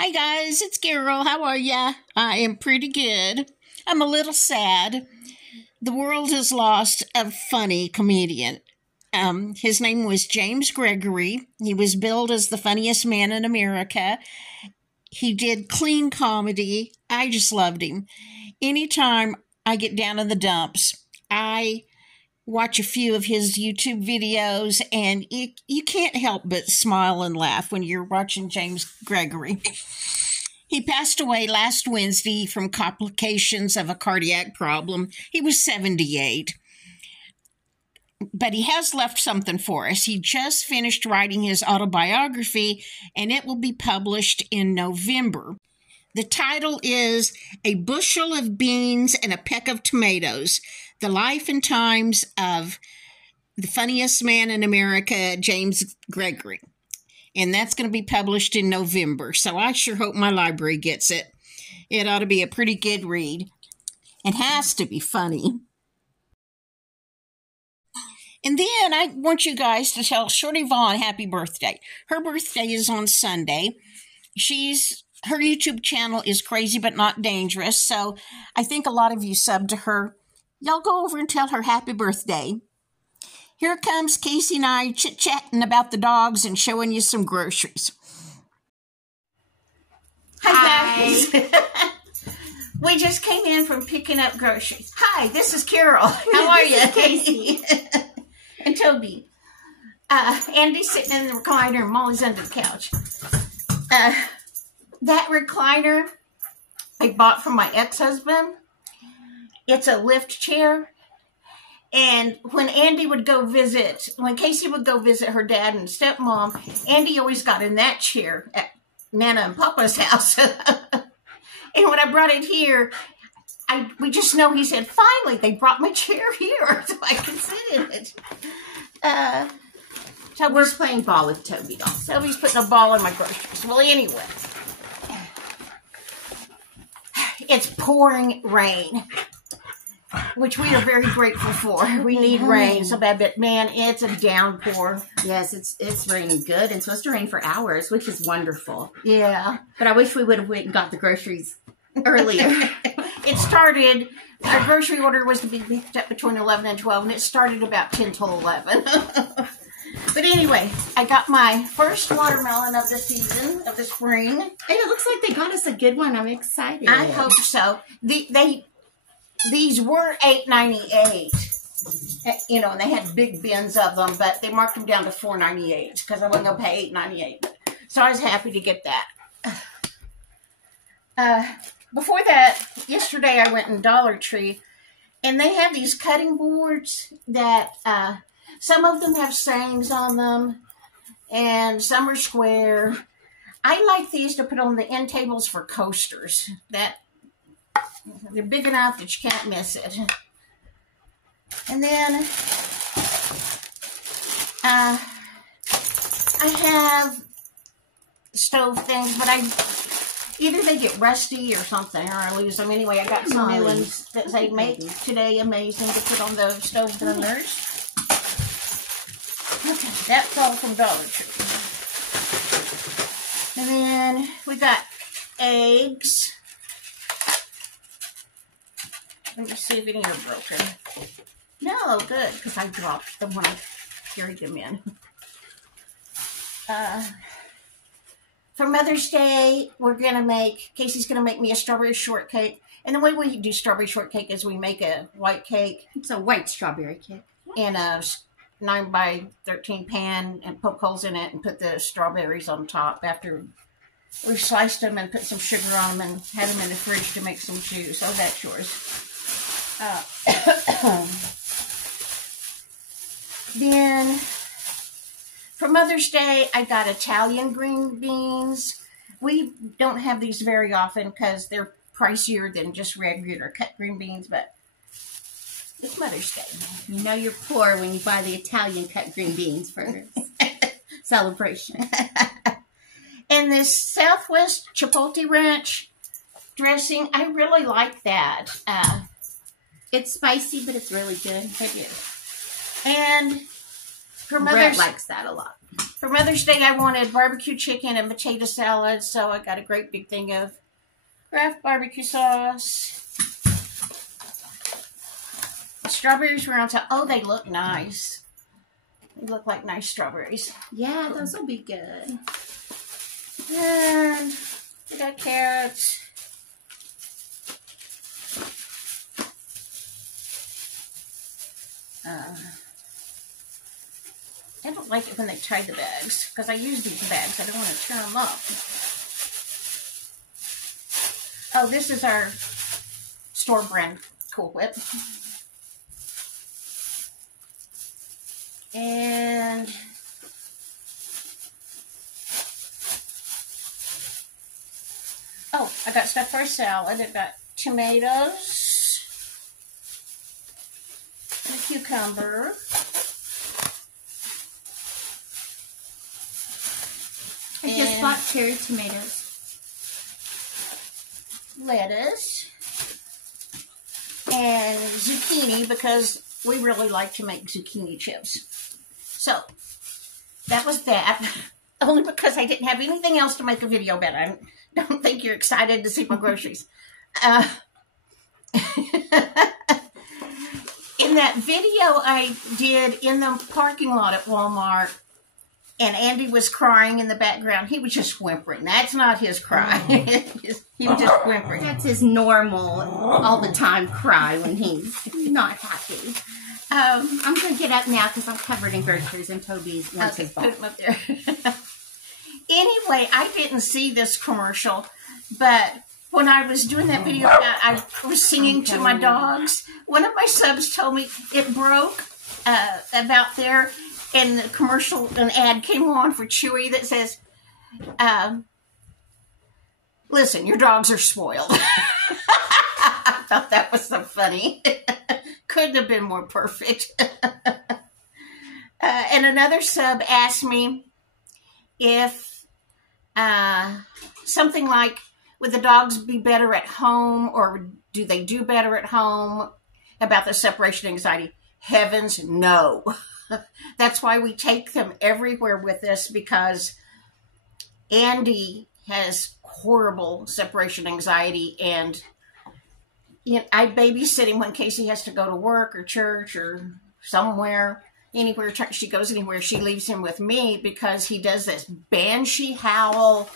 Hi guys, it's Carol. How are ya? I am pretty good. I'm a little sad. The world has lost a funny comedian. His name was James Gregory. He was billed as the funniest man in America. He did clean comedy. I just loved him. Anytime I get down in the dumps, I watch a few of his YouTube videos, and you can't help but smile and laugh when you're watching James Gregory. He passed away last Wednesday from complications of a cardiac problem. He was 78. But he has left something for us. He just finished writing his autobiography, and it will be published in November. The title is A Bushel of Beans and a Peck of Tomatoes, The Life and Times of the Funniest Man in America, James Gregory. And that's going to be published in November, so I sure hope my library gets it. It ought to be a pretty good read. It has to be funny. And then I want you guys to tell Shorty Vaughn happy birthday. Her birthday is on Sunday. Her YouTube channel is Crazy But Not Dangerous, so I think a lot of you subbed to her. Y'all go over and tell her happy birthday. Here comes Casey and I chit-chatting about the dogs and showing you some groceries. Hi, guys. We just came in from picking up groceries. Hi, this is Carol. How are you? Casey. And Toby. Andy's sitting in the recliner and Molly's under the couch. That recliner I bought from my ex-husband. It's a lift chair. And when Casey would go visit her dad and stepmom, Andy always got in that chair at Nana and Papa's house. And when I brought it here, we just know he said, finally, they brought my chair here so I can sit in it. So we're playing ball with Toby doll. Toby's putting a ball in my groceries. Well, anyway, it's pouring rain, which we are very grateful for. We need rain so bad, but man, it's a downpour. Yes, it's raining good. And it's supposed to rain for hours, which is wonderful. Yeah. But I wish we would have went and got the groceries earlier. It started, our grocery order was to be picked up between 11 and 12, and it started about 10 till 11. But anyway, I got my first watermelon of the season, of the spring. And it looks like they got us a good one. I'm excited. I hope so. These were $8.98, and they had big bins of them, but they marked them down to $4.98 because I wasn't going to pay $8.98. So I was happy to get that. Before that, yesterday I went in Dollar Tree, and they have these cutting boards that some of them have sayings on them, and some are square. I like these to put on the end tables for coasters. They're big enough that you can't miss it. And then I have stove things, but either they get rusty or something, or I lose them. Anyway, I got some new ones that they make today amazing to put on the stove burners. Okay, that's all from Dollar Tree. And then we got eggs. Let me see if any are broken. No, good, because I dropped them when I carried them in. For Mother's Day, Casey's going to make me a strawberry shortcake. And the way we do strawberry shortcake is we make a white cake. It's a white strawberry cake. In a 9x13 pan and poke holes in it and put the strawberries on top after we've sliced them and put some sugar on them and had them in the fridge to make some juice. Oh, that's yours. Then for Mother's Day, I got Italian green beans. We don't have these very often because they're pricier than just regular cut green beans, but it's Mother's Day. You know you're poor when you buy the Italian cut green beans for celebration. And this Southwest Chipotle Ranch dressing, I really like that. It's spicy, but it's really good. It is. And for Mother's Brett likes that a lot. For Mother's Day, I wanted barbecue chicken and potato salad, so I got a great big thing of Kraft barbecue sauce. The strawberries were on top. Oh, they look nice. They look like nice strawberries. Yeah, those will be good. And we got carrots. I don't like it when they tie the bags, because I use these bags. I don't want to tear them up. Oh, this is our store brand Cool Whip. And oh, I got stuff for a salad. I've got tomatoes, and a cucumber. I just bought cherry tomatoes. Lettuce. And zucchini, because we really like to make zucchini chips. So, that was that. Only because I didn't have anything else to make a video about. I don't think you're excited to see my groceries. In that video I did in the parking lot at Walmart, and Andy was crying in the background. He was just whimpering. That's not his cry. He was just whimpering. That's his normal, all the time cry when he's not happy. I'm going to get up now because I'm covered in groceries, and Toby's wants his ball. Put him up there. Anyway, I didn't see this commercial, but when I was doing that video, I was singing to my dogs. One of my subs told me it broke about there, and the commercial, an ad came on for Chewy that says, listen, your dogs are spoiled. I thought that was so funny. Couldn't have been more perfect. And another sub asked me if something like, would the dogs be better at home, or do they do better at home, about the separation anxiety? Heavens, no. That's why we take them everywhere with us, because Andy has horrible separation anxiety, and I babysit him when Casey has to go to work or church or somewhere, anywhere she goes anywhere, she leaves him with me, because he does this banshee howl,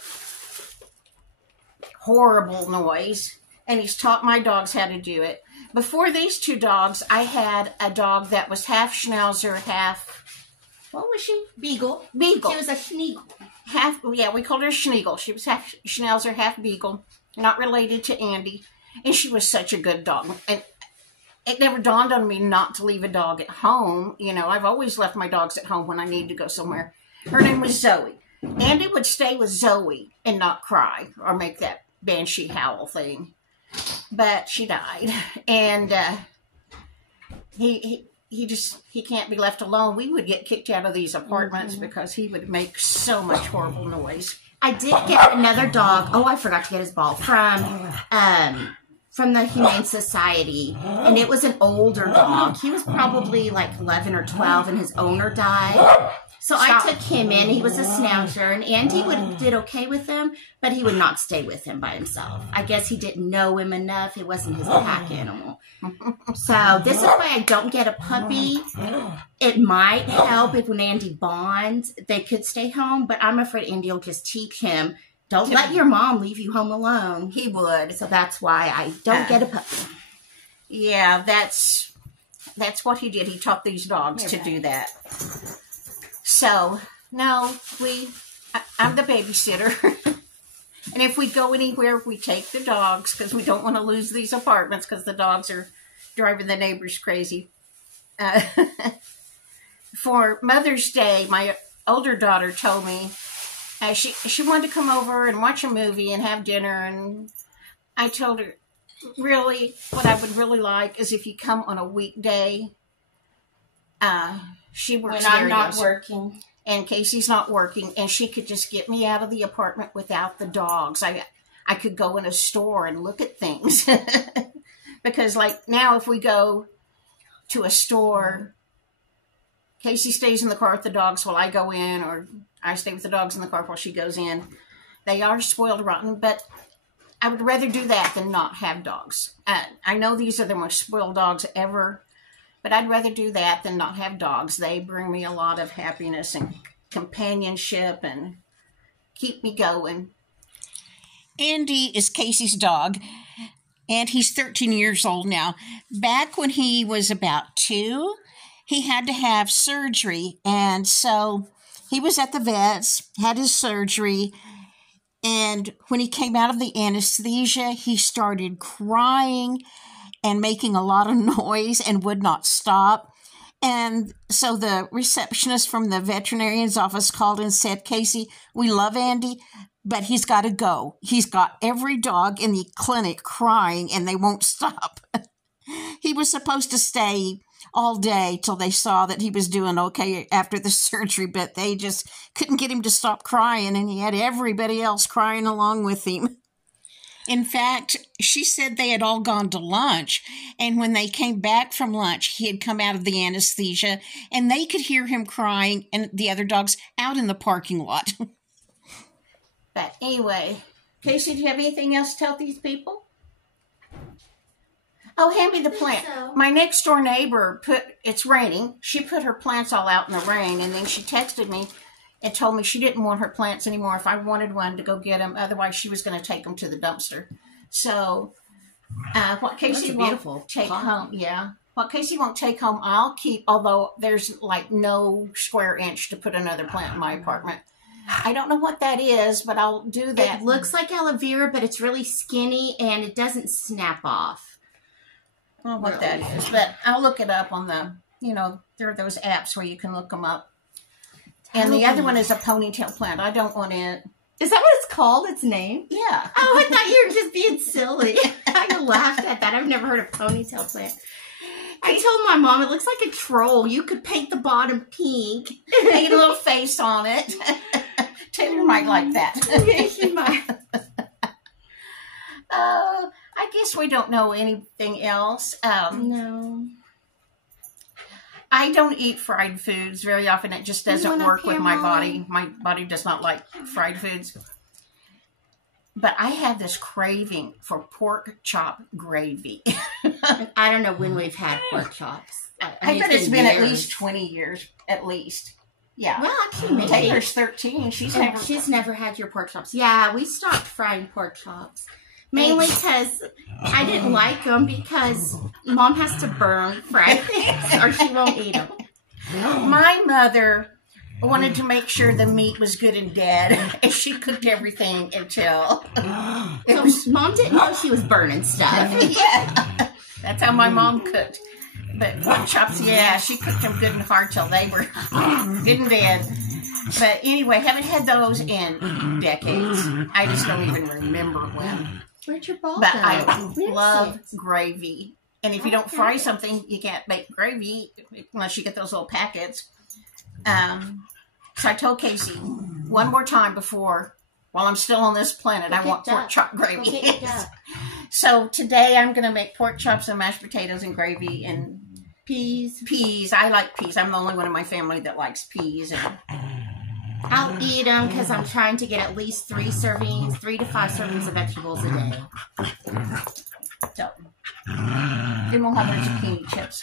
horrible noise, and he's taught my dogs how to do it. Before these two dogs, I had a dog that was half Schnauzer, half, what was she? Beagle. Beagle. She was a Schneagle. Yeah, we called her Schneagle. She was half Schnauzer, half Beagle, not related to Andy. And she was such a good dog. And it never dawned on me not to leave a dog at home. You know, I've always left my dogs at home when I need to go somewhere. Her name was Zoe. Andy would stay with Zoe and not cry or make that banshee howl thing. But she died. And he can't be left alone. We would get kicked out of these apartments because he would make so much horrible noise. I did get another dog. Oh, I forgot to get his ball from the Humane Society, and it was an older dog. He was probably like 11 or 12, and his owner died. So I took him in. He was a Schnauzer, and Andy did okay with him, but he would not stay with him by himself. I guess he didn't know him enough. It wasn't his pack animal. So this is why I don't get a puppy. It might help if when Andy bonds, they could stay home, but I'm afraid Andy will just teach him, don't let your mom leave you home alone. He would. So that's why I don't get a puppy. Yeah, that's what he did. He taught these dogs to do that. So, no, I'm the babysitter. And if we go anywhere, we take the dogs, because we don't want to lose these apartments, because the dogs are driving the neighbors crazy. For Mother's Day, my older daughter told me she wanted to come over and watch a movie and have dinner, and I told her, really, what I would really like is if you come on a weekday. She works when I'm not working. And Casey's not working, and she could just get me out of the apartment without the dogs. I could go in a store and look at things. Because, like, now if we go to a store, Casey stays in the car with the dogs while I go in, or I stay with the dogs in the car while she goes in. They are spoiled rotten, but I would rather do that than not have dogs. I know these are the most spoiled dogs ever, but I'd rather do that than not have dogs. They bring me a lot of happiness and companionship and keep me going. Andy is Casey's dog, and he's 13 years old now. Back when he was about 2, he had to have surgery, and so he was at the vet's, had his surgery, and when he came out of the anesthesia, he started crying and making a lot of noise and would not stop. And so the receptionist from the veterinarian's office called and said, Casey, we love Andy, but he's got to go. He's got every dog in the clinic crying and they won't stop. He was supposed to stay all day till they saw that he was doing okay after the surgery, but they just couldn't get him to stop crying, and he had everybody else crying along with him. In fact, she said they had all gone to lunch, and when they came back from lunch, he had come out of the anesthesia, and they could hear him crying and the other dogs out in the parking lot. But anyway, Casey, do you have anything else to tell these people? Oh, hand me the plant. So. My next door neighbor it's raining. She put her plants all out in the rain, and then she texted me and told me she didn't want her plants anymore. If I wanted one, to go get them. Otherwise, she was going to take them to the dumpster. So, what Casey won't take home, what Casey won't take home, I'll keep, although there's like no square inch to put another plant in my apartment. I don't know what that is, but I'll do that. It looks like aloe vera, but it's really skinny, and it doesn't snap off. I don't know what that is, but I'll look it up on the, there are those apps where you can look them up. And the other one is a ponytail plant. I don't want it. Is that what it's called? Its name? Yeah. Oh, I thought you were just being silly. I kind of laughed at that. I've never heard of ponytail plant. I told my mom it looks like a troll. You could paint the bottom pink. Paint a little face on it. Taylor might like that. Yeah, she might. I guess we don't know anything else. No. I don't eat fried foods very often. It just doesn't work with my body. My body does not like fried foods. But I have this craving for pork chop gravy. I don't know when we've had pork chops. I bet it's been at least 20 years, at least. Yeah. Well, actually, maybe. Taylor's 13. She's never had your pork chops. Yeah, we stopped frying pork chops. Mainly because I didn't like them because Mom has to burn fried things or she won't eat them. My mother wanted to make sure the meat was good and dead, and she cooked everything until Mom didn't know she was burning stuff. Yeah, that's how my mom cooked. But pork chops, she cooked them good and hard till they were good and dead. But anyway, haven't had those in decades. I just don't even remember when. Where'd your ball But go? I love gravy. And if you don't fry something, you can't make gravy unless you get those little packets. So I told Casey one more time while I'm still on this planet, I want pork chop gravy. So today I'm going to make pork chops and mashed potatoes and gravy and peas. I like peas. I'm the only one in my family that likes peas. And I'll eat them because I'm trying to get at least 3 to 5 servings of vegetables a day. So then we'll have our zucchini chips.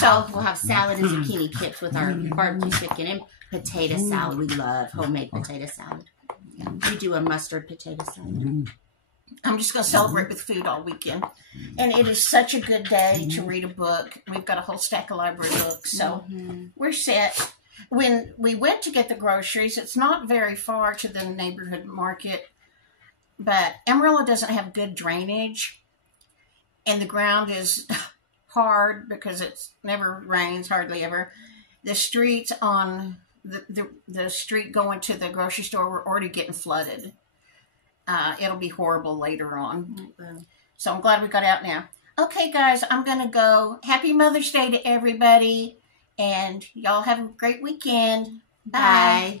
So we'll have salad and zucchini chips with our barbecue chicken and potato salad. We love homemade potato salad. We do a mustard potato salad. I'm just going to celebrate with food all weekend. And it is such a good day to read a book. We've got a whole stack of library books, so we're set. When we went to get the groceries, it's not very far to the neighborhood market, but Amarillo doesn't have good drainage, and the ground is hard because it never rains, hardly ever. The streets on the street going to the grocery store were already getting flooded. It'll be horrible later on. So I'm glad we got out now. Okay, guys, I'm going to go. Happy Mother's Day to everybody. And y'all have a great weekend. Bye. Bye.